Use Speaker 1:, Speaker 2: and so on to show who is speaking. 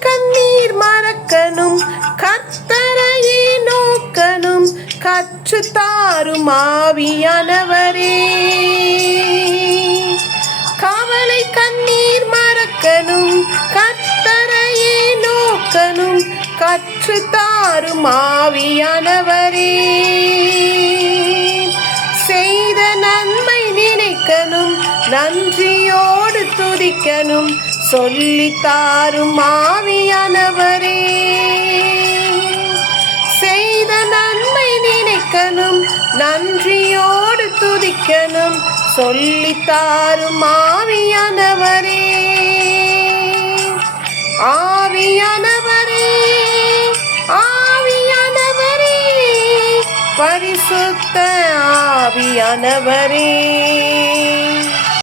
Speaker 1: கண்ணீர் மறக்கணும் கத்தரையே நோக்கணும் கற்று தாரும் ஆவியானவரே. கவலை கண்ணீர் மறக்கணும் கத்தரையே நோக்கணும் கற்று தாரும் ஆவியானவரே. செய்த நன்மை நினைக்கணும் நன்றியோடு துதிக்கணும் சொல்லி மாவியானவரே செய்த நன்மை நினைக்கணும் நன்றியோடு துதிக்கணும் சொல்லி மாவியானவரே ஆவியானவரே ஆவியானவரே பரிசுத்த ஆவியானவரே.